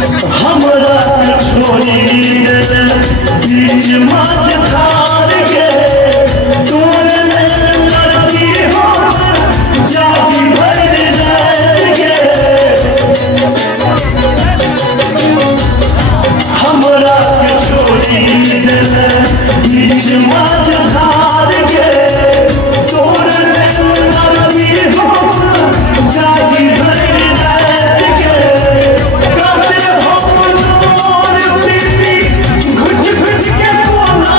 हमरा छोड़ी दे बीच माछ धार के तोरे लड़की हो जागी भर के हमरा छोड़ी दे बीच माछ धार के तोरे लड़की हो जागी भर के कहते हो तोर बीबी घुट घुट के कोना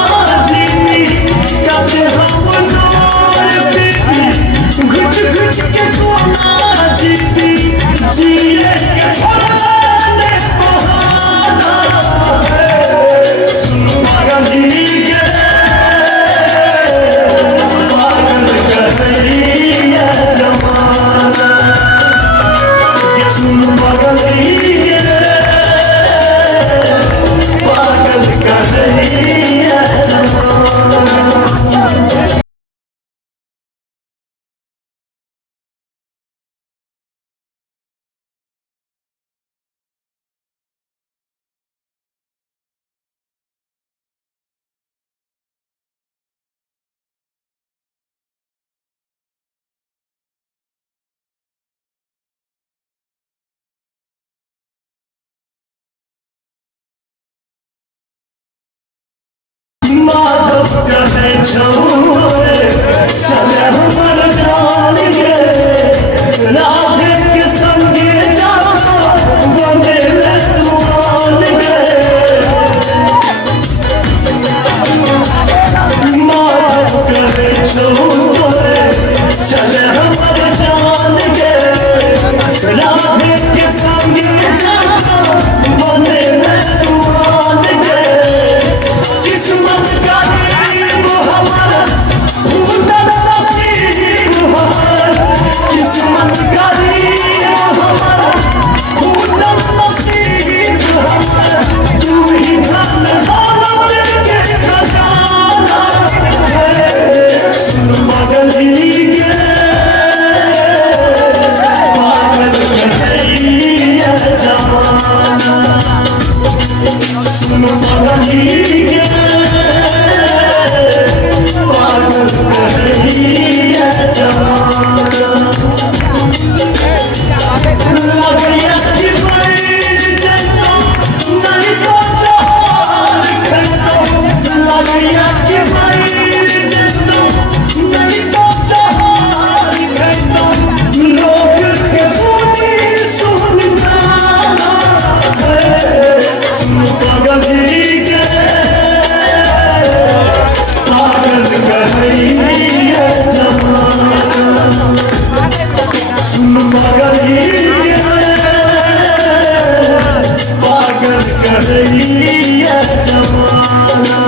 जीवी कहते हो तोर बीबी घुट घुट के कोना जीवी जिए के छोड़ने बहाना है पागल जी के पागल कर रही है जमाना ये सुन पागल जी के पागल कर रही है जमाना। माधव कहे छोड़े चले हमर जान के राधे के संगे जाना बने तुमान के माधव कहे छोड़े चले हमर जान के राधे के संगे जाना बने तुमान के किस्मत का वो हमारा फूटल नसीब हमारा किस्मत का वो हमारा फूटल नसीब हमारा तू ही धन दौलत के खजाना है पागल जी के पागल कन्हैया जमाना सुन पागल जी के पागल कन्हैया जमाना लगैया की पैर जैतो नहीं तो जहान खैतो लगैया की पैर जैतो नहीं तो जहान खैतो लोग के सुनी सुनता है पागल जी के पागल कन्हैया जमाना सुन पागल जी के पागल कन्हैया जमाना।